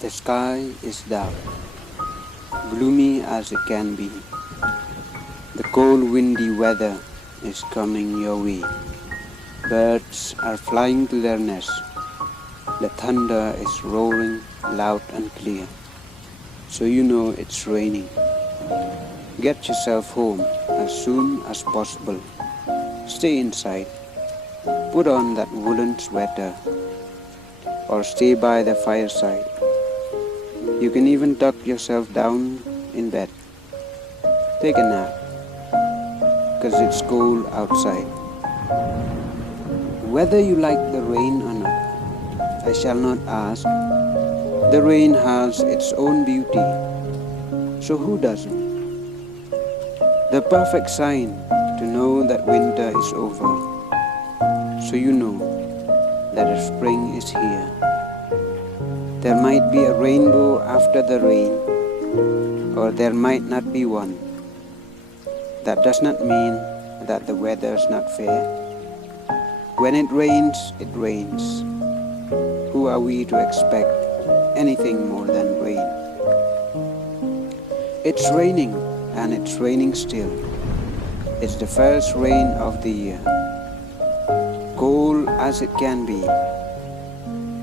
The sky is dark, gloomy as it can be. The cold windy weather is coming your way. Birds are flying to their nests. The thunder is roaring loud and clear. So you know it's raining. Get yourself home as soon as possible. Stay inside. Put on that woolen sweater or stay by the fireside. You can even tuck yourself down in bed. Take a nap, 'cause it's cold outside. Whether you like the rain or not, I shall not ask. The rain has its own beauty, so who doesn't? The perfect sign to know that winter is over, so you know that a spring is here. There might be a rainbow after the rain, or there might not be one. That does not mean that the weather is not fair. When it rains, it rains. Who are we to expect anything more than rain? It's raining, and it's raining still. It's the first rain of the year. Cold as it can be,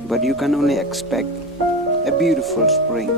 but you can only expect a beautiful spring.